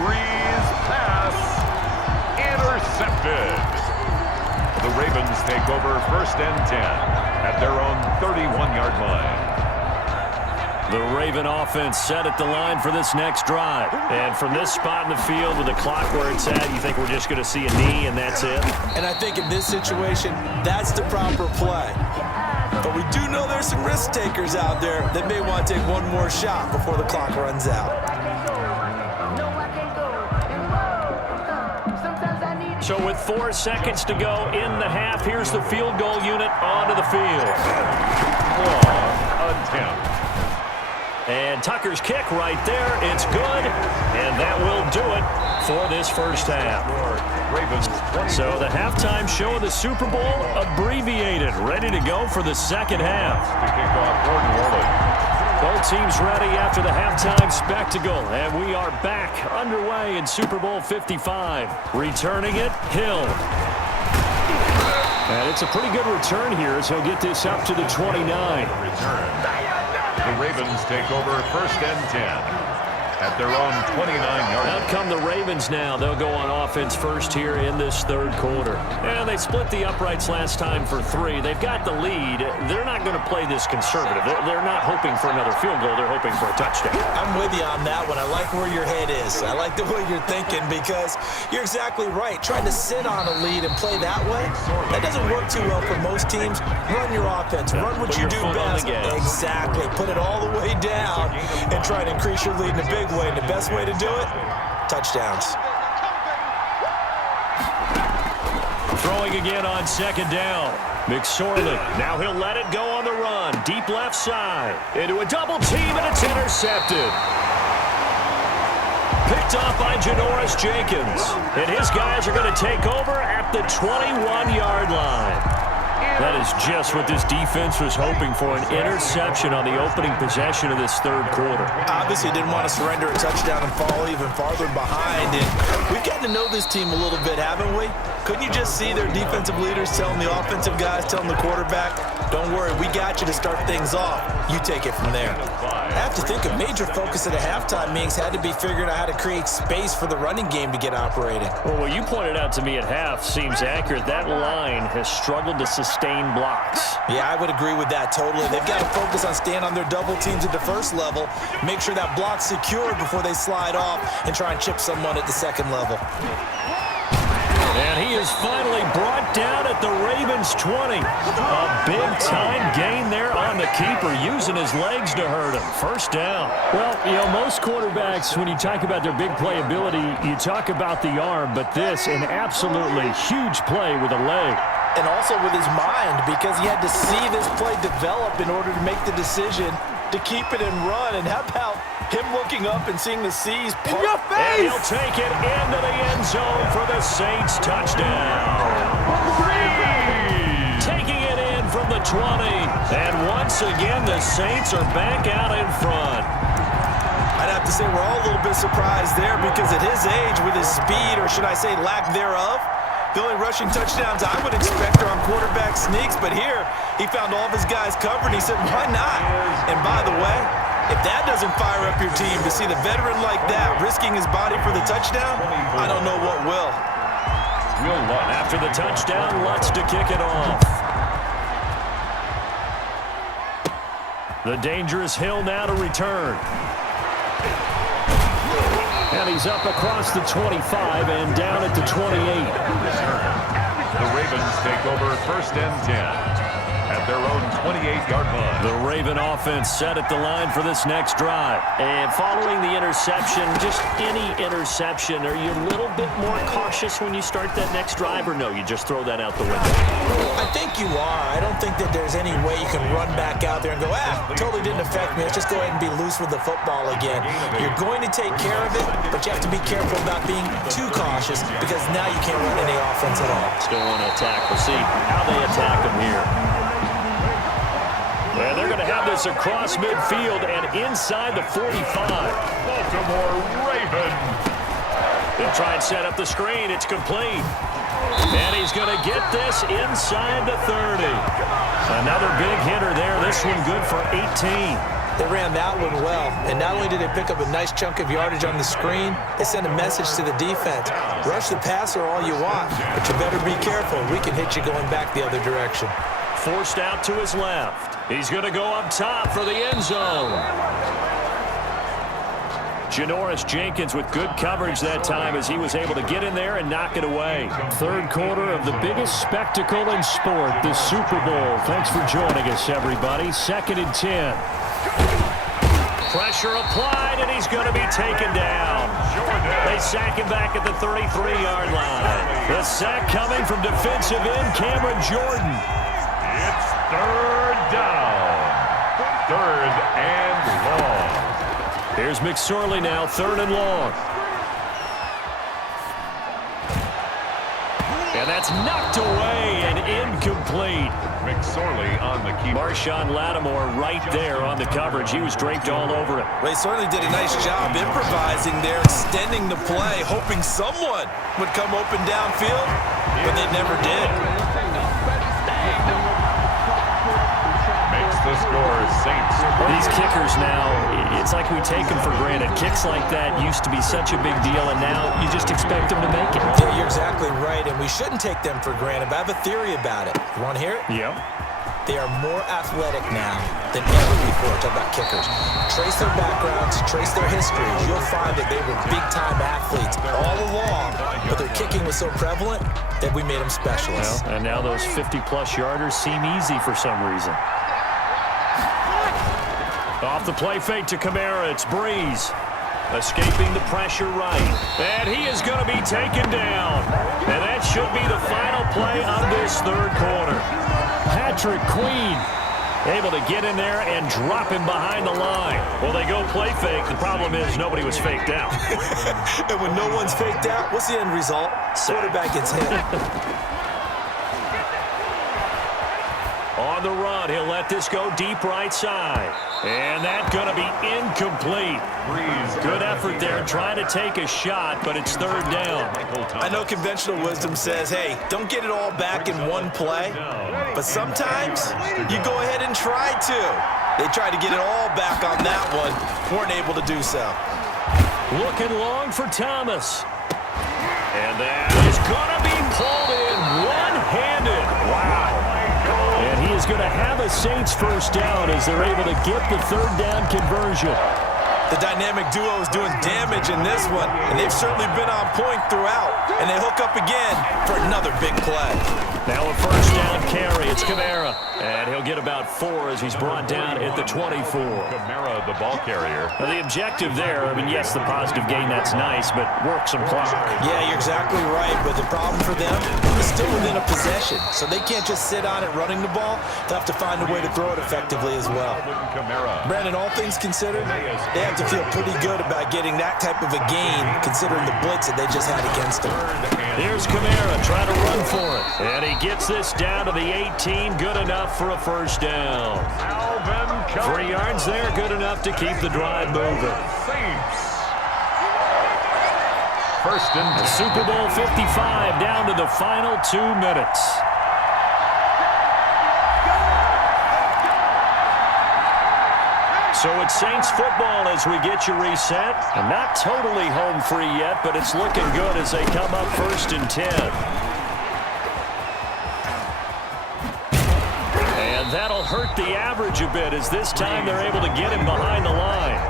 breeze pass. Intercepted. The Ravens take over 1st and 10 at their own 31-yard line. The Raven offense set at the line for this next drive. And from this spot in the field with the clock where it's at, you think we're just going to see a knee and that's it? And I think in this situation, that's the proper play. But we do know there's some risk takers out there that may want to take one more shot before the clock runs out. So with 4 seconds to go in the half, here's the field goal unit onto the field. Long attempt. And Tucker's kick right there. It's good. And that will do it for this first half. So the halftime show of the Super Bowl abbreviated. Ready to go for the second half. Both teams ready after the halftime spectacle. And we are back underway in Super Bowl 55. Returning it, Hill. And it's a pretty good return here as he'll get this up to the 29. The Ravens take over 1st and 10 at their own 29-yard line. Out come the Ravens now. They'll go on offense first here in this third quarter. And they split the uprights last time for 3. They've got the lead. They're not going to play this conservative. They're not hoping for another field goal. They're hoping for a touchdown. I'm with you on that one. I like where your head is. I like the way you're thinking because you're exactly right. Trying to sit on a lead and play that way, that doesn't work too well for most teams. Run your offense. Run what you do best. Exactly. Put it all the way down and try to increase your lead in a big way. And the best way to do it, touchdowns. Throwing again on second down. McSorley. Now he'll let it go on the run. Deep left side. Into a double team, and it's intercepted. Picked off by Janoris Jenkins. And his guys are going to take over at the 21-yard line. That is just what this defense was hoping for, an interception on the opening possession of this third quarter. Obviously didn't want to surrender a touchdown and fall even farther behind. And we've gotten to know this team a little bit, haven't we? Couldn't you just see their defensive leaders telling the offensive guys, telling the quarterback, don't worry, we got you to start things off. You take it from there. I have to think a major focus at the halftime meetings had to be figuring out how to create space for the running game to get operating. Well, what you pointed out to me at half seems accurate. That line has struggled to sustain blocks. Yeah, I would agree with that totally. They've got to focus on staying on their double teams at the first level, make sure that block's secured before they slide off and try and chip someone at the second level. And he is finally brought down at the Ravens' 20. A big-time gain there on the keeper, using his legs to hurt him. First down. Well, you know, most quarterbacks, when you talk about their big playability, you talk about the arm, but this, an absolutely huge play with a leg. And also with his mind, because he had to see this play develop in order to make the decision to keep it and run. And how about him looking up and seeing the C's in your face? And he'll take it into the end zone for the Saints touchdown. Taking it in from the 20. And once again, the Saints are back out in front. I'd have to say we're all a little bit surprised there because at his age, with his speed, or should I say lack thereof, the only rushing touchdowns I would expect are on quarterback sneaks, but here he found all of his guys covered, and he said, why not? And by the way, if that doesn't fire up your team to see the veteran like that risking his body for the touchdown, I don't know what will. After the touchdown, Lutz to kick it off. The dangerous Hill now to return. And he's up across the 25 and down at the 28. The Ravens take over 1st and 10 at their own 28-yard line. The Raven offense set at the line for this next drive. And following the interception, just any interception, are you a little bit more cautious when you start that next drive, or no, you just throw that out the window? I think you are. I don't think that there's any way you can run back out there and go, totally didn't affect me. Let's just go ahead and be loose with the football again. You're going to take care of it, but you have to be careful about being too cautious because now you can't run any offense at all. Still want to attack. We'll see how they attack them here. And they're going to have this across midfield and inside the 45. Baltimore Ravens. They'll try and set up the screen. It's complete. And he's going to get this inside the 30. Another big hitter there. This one good for 18. They ran that one well, and not only did they pick up a nice chunk of yardage on the screen, they sent a message to the defense. Rush the passer all you want, but you better be careful. We can hit you going back the other direction. Forced out to his left. He's going to go up top for the end zone. Janoris Jenkins with good coverage that time as he was able to get in there and knock it away. Third quarter of the biggest spectacle in sport, the Super Bowl. Thanks for joining us, everybody. 2nd and 10. Pressure applied, and he's going to be taken down. They sack him back at the 33-yard line. The sack coming from defensive end Cameron Jordan. It's 3rd down. 3rd and long. Here's McSorley now, 3rd and long. And that's knocked away and incomplete. McSorley on the keeper. Marshawn Lattimore right there on the coverage. He was draped all over it. They certainly did a nice job improvising there, extending the play, hoping someone would come open downfield, but they never did. The score, Saints. These kickers now, it's like we take them for granted. Kicks like that used to be such a big deal, and now you just expect them to make it. Yeah, you're exactly right, and we shouldn't take them for granted, but I have a theory about it. You want to hear it? Yep. They are more athletic now than ever before. Talk about kickers. Trace their backgrounds, trace their histories. You'll find that they were big-time athletes all along, but their kicking was so prevalent that we made them specialists. Well, and now those 50-plus yarders seem easy for some reason. Off the play fake to Kamara, it's Breeze. Escaping the pressure right. And he is going to be taken down. And that should be the final play of this 3rd quarter. Patrick Queen able to get in there and drop him behind the line. Well, they go play fake. The problem is nobody was faked out. And when no one's faked out, what's the end result? Quarterback gets hit. On the run, he'll let this go deep right side. And that's going to be incomplete. Good effort there trying to take a shot, but it's 3rd down. I know conventional wisdom says, hey, don't get it all back in one play. But sometimes you go ahead and try to. They tried to get it all back on that one. Weren't able to do so. Looking long for Thomas. And that is going to be pulled in one-handed. Wow. And he is going to have a Saints first down as they're able to get the 3rd down conversion. The dynamic duo is doing damage in this one, and they've certainly been on point throughout. And they hook up again for another big play. Now a first down carry. It's Kamara. And he'll get about 4 as he's brought down at the 24. Kamara, the ball carrier. Now the objective there, I mean, yes, the positive gain, that's nice, but work some clock. Yeah, you're exactly right. But the problem for them is still within a possession. So they can't just sit on it running the ball. They'll have to find a way to throw it effectively as well. Brandon, all things considered, they have to feel pretty good about getting that type of a gain considering the blitz that they just had against them. Here's Kamara trying to run for it. And he gets this down to the 18. Good enough for a first down. 3 yards there. Good enough to keep the drive moving. First and 10. Super Bowl 55 down to the final 2 minutes. So it's Saints football as we get you reset. And not totally home free yet, but it's looking good as they come up 1st and 10. And that'll hurt the average a bit as this time they're able to get him behind the line.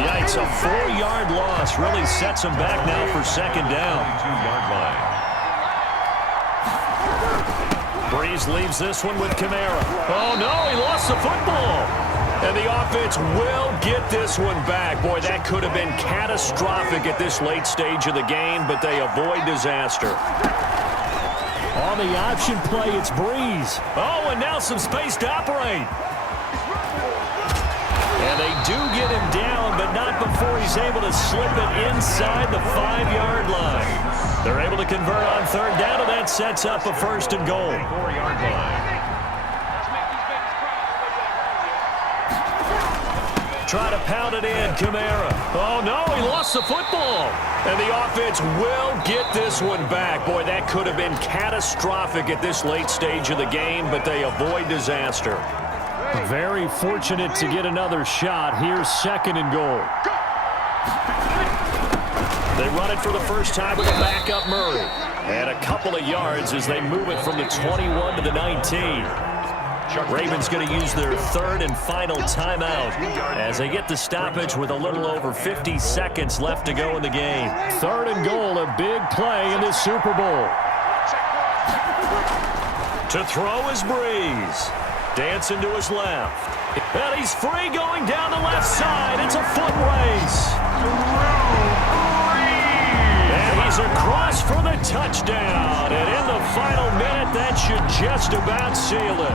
Yikes, a 4-yard loss really sets them back now for 2nd down. 2-yard line. Breeze leaves this one with Kamara. Oh, no, he lost the football. And the offense will get this one back. Boy, that could have been catastrophic at this late stage of the game, but they avoid disaster. On the option play, it's Breeze. Oh, and now some space to operate. And they do get him down, but not before he's able to slip it inside the 5-yard line. They're able to convert on 3rd down, and that sets up a 1st and goal. 4-yard line. Try to pound it in, Kamara. Oh, no, he lost the football. And the offense will get this one back. Boy, that could have been catastrophic at this late stage of the game, but they avoid disaster. Very fortunate to get another shot. Here's 2nd and goal. They run it for the first time with a backup Murray. And a couple of yards as they move it from the 21 to the 19. Ravens going to use their 3rd and final timeout as they get the stoppage with a little over 50 seconds left to go in the game. 3rd and goal, a big play in this Super Bowl. To throw is Breeze. Dancing to his left. And he's free going down the left side. It's a foot race. And he's across for the touchdown. And in the final minute, that should just about seal it.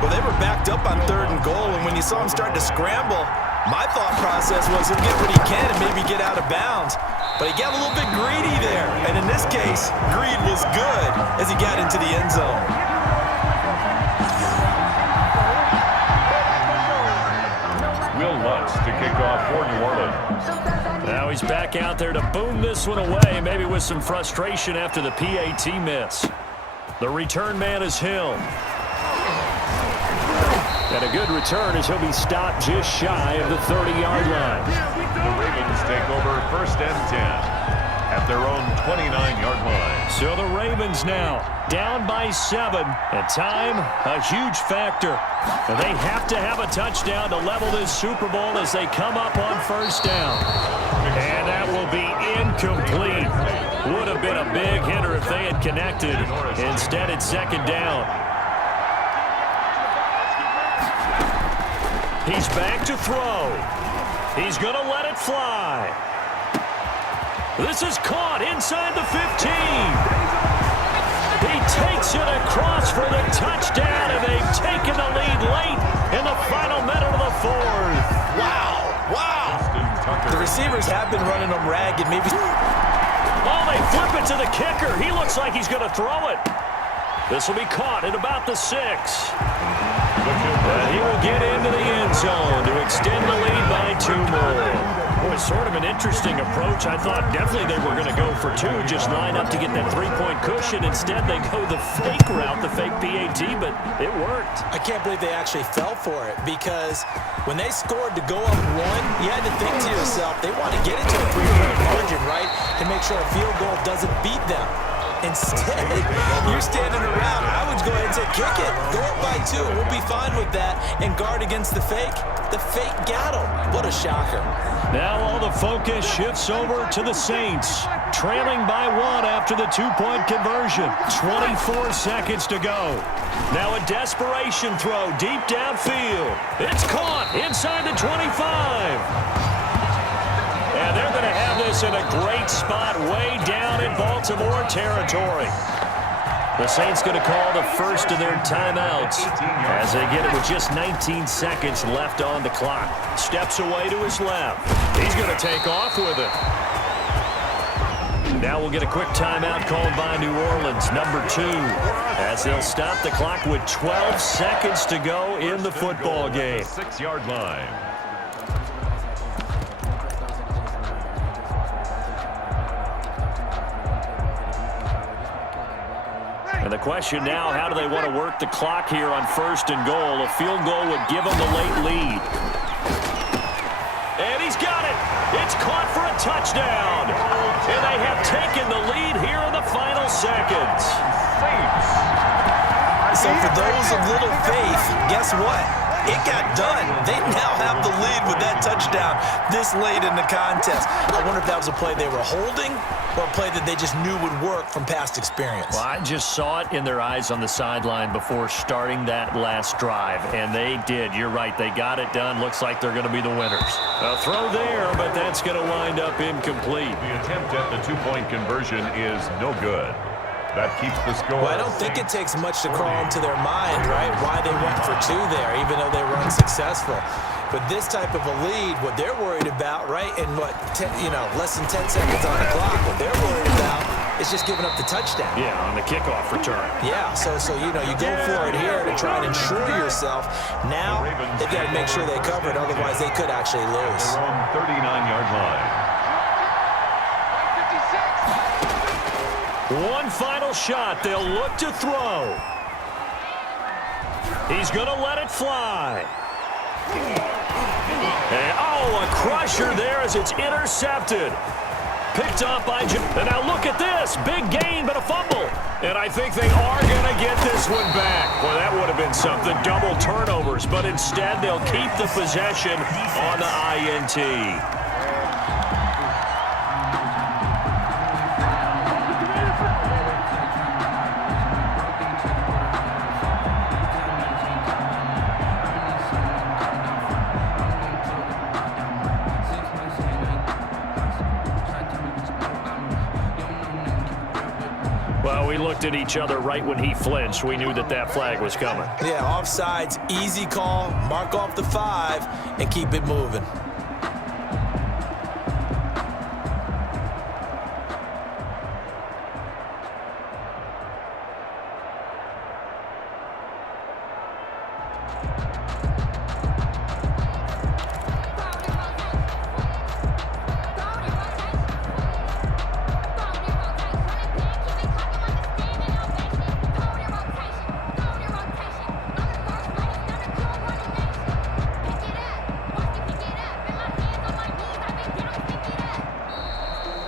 Well, they were backed up on 3rd and goal, and when you saw him start to scramble, my thought process was he'll get what he can and maybe get out of bounds. But he got a little bit greedy there. And in this case, greed was good as he got into the end zone. Will Lutz to kick off for New Orleans. Now he's back out there to boom this one away, maybe with some frustration after the PAT miss. The return man is Hill. And a good return as he'll be stopped just shy of the 30-yard line. The Ravens take over 1st and 10 at their own 29-yard line. So the Ravens now down by 7. And time, a huge factor. And they have to have a touchdown to level this Super Bowl as they come up on 1st down. And that will be incomplete. Would have been a big hitter if they had connected. Instead, it's 2nd down. He's back to throw. He's going to let it fly. This is caught inside the 15. He takes it across for the touchdown, and they've taken the lead late in the final minute of the 4th. Wow. Wow. The receivers have been running them ragged. Maybe. Oh, they flip it to the kicker. He looks like he's going to throw it. This will be caught at about the 6. And he will get into the end zone to extend the lead by 2 more. Boy, sort of an interesting approach. I thought definitely they were going to go for 2, just line up to get that 3-point cushion. Instead, they go the fake route, the fake PAT, but it worked. I can't believe they actually fell for it, because when they scored to go up 1, you had to think to yourself, they want to get into a 3-point margin, right, to make sure a field goal doesn't beat them. Instead, you're standing around. I would go ahead and say, kick it. Go up by 2. We'll be fine with that. And guard against the fake. The fake got him. What a shocker. Now all the focus shifts over to the Saints. Trailing by 1 after the 2-point conversion. 24 seconds to go. Now a desperation throw deep downfield. It's caught inside the 25. And they're going to have this in a great spot way down in Baltimore territory. The Saints going to call the first of their timeouts as they get it with just 19 seconds left on the clock. Steps away to his left. He's going to take off with it. Now we'll get a quick timeout called by New Orleans, number 2, as they'll stop the clock with 12 seconds to go in the football game. 6-yard line. And the question now, how do they want to work the clock here on 1st and goal? A field goal would give them the late lead. And he's got it. It's caught for a touchdown. And they have taken the lead here in the final seconds. So for those of little faith, guess what? It got done. They now have the lead with that touchdown this late in the contest. I wonder if that was a play they were holding or a play that they just knew would work from past experience. Well, I just saw it in their eyes on the sideline before starting that last drive, and they did. You're right. They got it done. Looks like they're going to be the winners. A throw there, but that's going to wind up incomplete. The attempt at the 2-point conversion is no good. That keeps the score. Well, I don't think it takes much to crawl into their mind, right, why they went for 2 there, even though they were unsuccessful. But this type of a lead, what they're worried about, right, and less than 10 seconds on the clock, what they're worried about is just giving up the touchdown. Yeah, on the kickoff return. Yeah, so you go for it here to try and ensure yourself. Now they've got to make sure they cover it, otherwise they could actually lose. Their own 39-yard line. One final shot. They'll look to throw. He's going to let it fly. And, oh, a crusher there as it's intercepted. Picked up by Jim. And now look at this. Big gain, but a fumble. And I think they are going to get this one back. Well, that would have been something. Double turnovers. But instead, they'll keep the possession on the INT. Well, we looked at each other right when he flinched. We knew that that flag was coming. Yeah, offsides, easy call, mark off the 5, and keep it moving.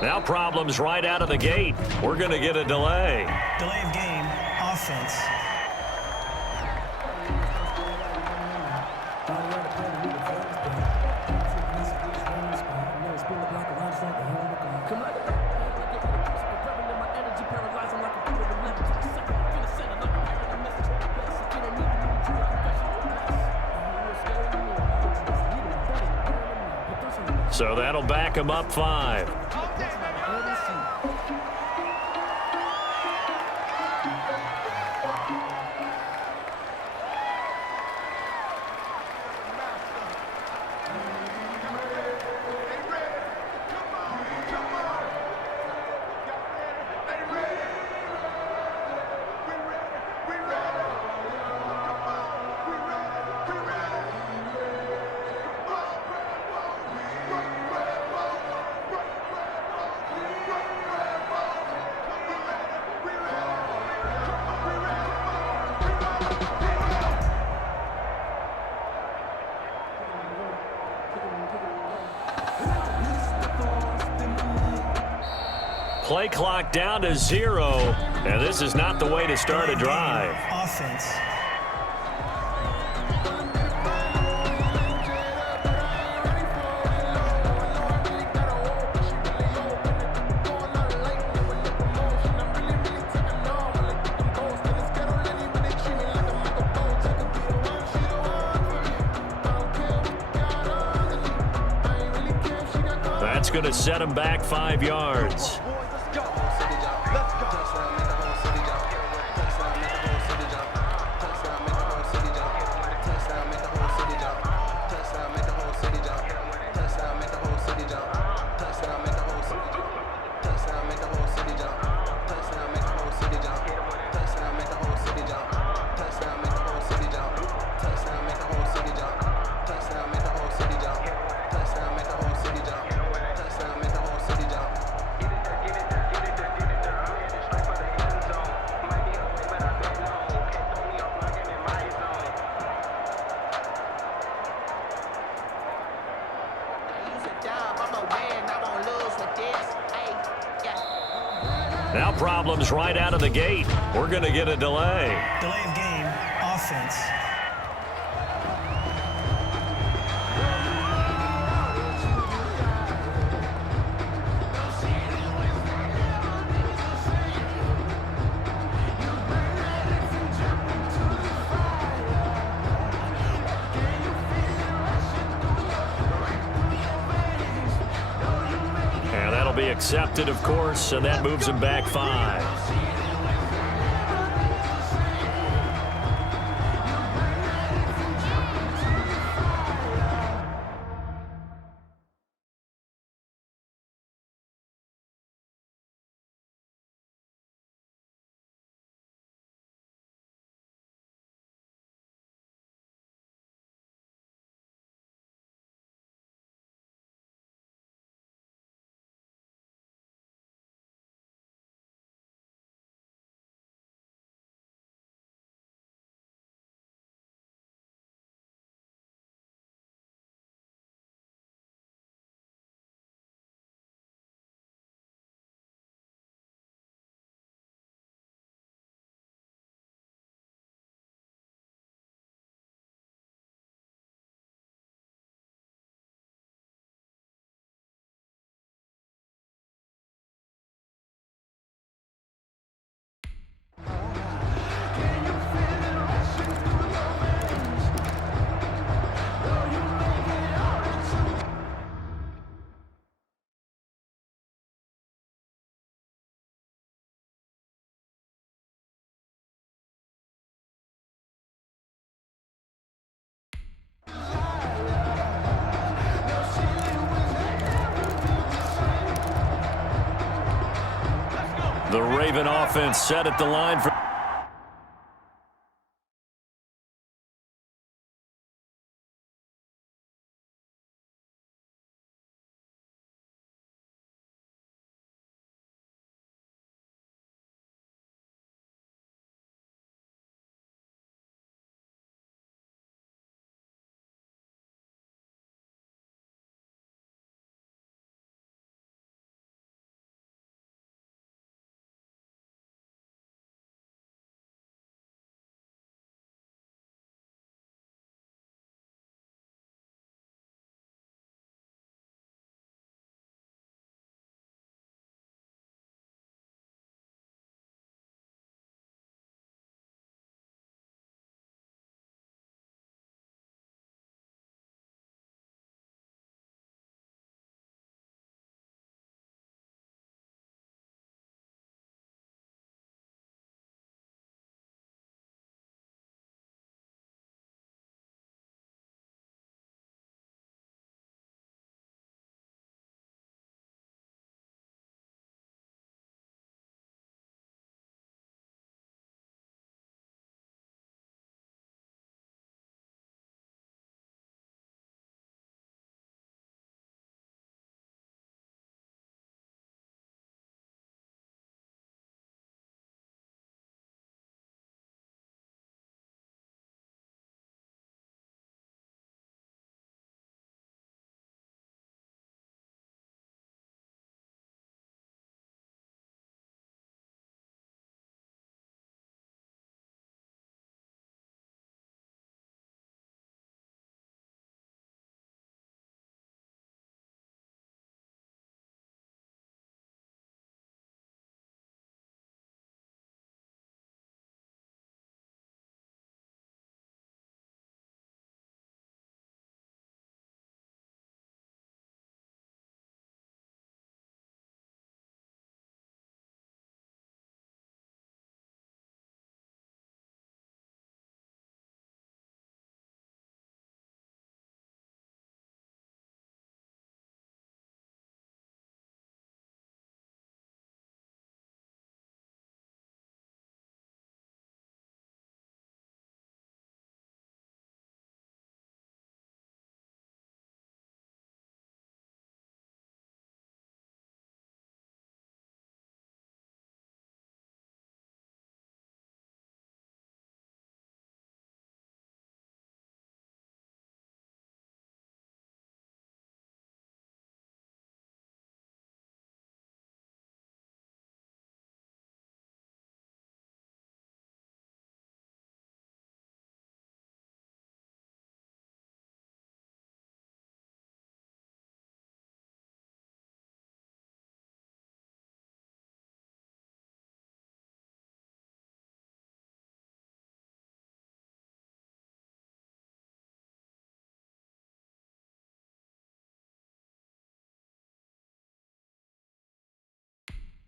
Now problems right out of the gate. We're going to get a delay. Delay of game, offense. So that'll back him up 5. Play clock down to 0, and this is not the way to start a drive. Offense. That's going to set him back 5 yards. Now problems right out of the gate. We're going to get a delay. Delay of game, offense. Be accepted, of course, and that moves him back 5. The Raven offense set at the line for...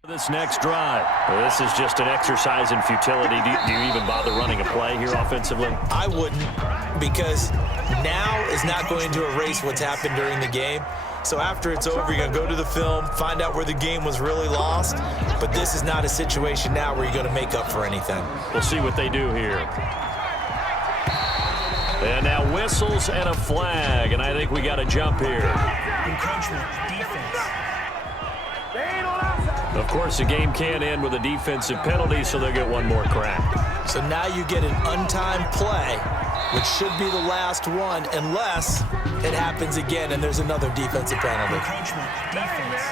This next drive. This is just an exercise in futility. Do you even bother running a play here offensively? I wouldn't, because now is not going to erase what's happened during the game. So after it's over, you're going to go to the film, find out where the game was really lost. But this is not a situation now where you're going to make up for anything. We'll see what they do here. And now whistles and a flag, and I think we got a jump here. Encroachment, defense. Of course, the game can't end with a defensive penalty, so they'll get one more crack. So now you get an untimed play, which should be the last one, unless it happens again and there's another defensive penalty. Encroachment, defense.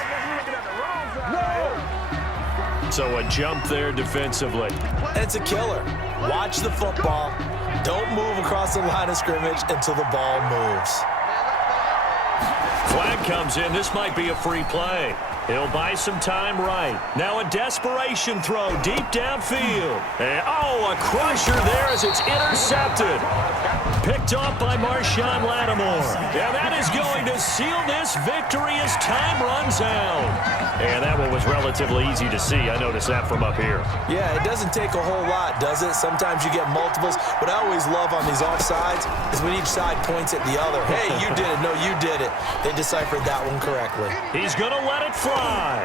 So a jump there defensively. And it's a killer. Watch the football. Don't move across the line of scrimmage until the ball moves. Flag comes in. This might be a free play. He'll buy some time right. Now a desperation throw deep downfield. And, a crusher there as it's intercepted. Picked off by Marshawn Lattimore. And that is going to seal this victory as time runs out. And that one was relatively easy to see. I noticed that from up here. Yeah, it doesn't take a whole lot, does it? Sometimes you get multiples. What I always love on these offsides is when each side points at the other. Hey, you did it. No, you did it. They deciphered that one correctly. He's going to let it fly.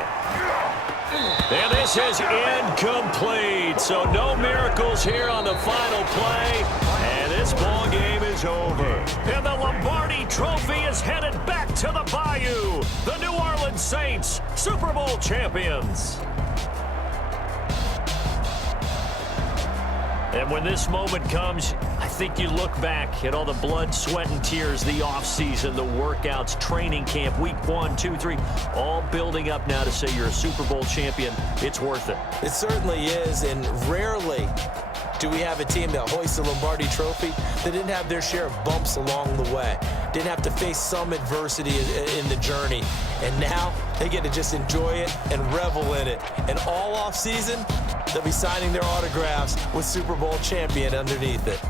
And this is incomplete. So no miracles here on the final play. And this ball game is over. And the Lombardi Trophy is headed back to the Bayou. The New Orleans Saints, Super Bowl champions. And when this moment comes, I think you look back at all the blood, sweat, and tears, the offseason, the workouts, training camp, week 1, 2, 3, all building up now to say you're a Super Bowl champion. It's worth it. It certainly is, and rarely do we have a team that hoists the Lombardi Trophy that didn't have their share of bumps along the way, didn't have to face some adversity in the journey, and now they get to just enjoy it and revel in it. And all offseason, they'll be signing their autographs with Super Bowl champion underneath it.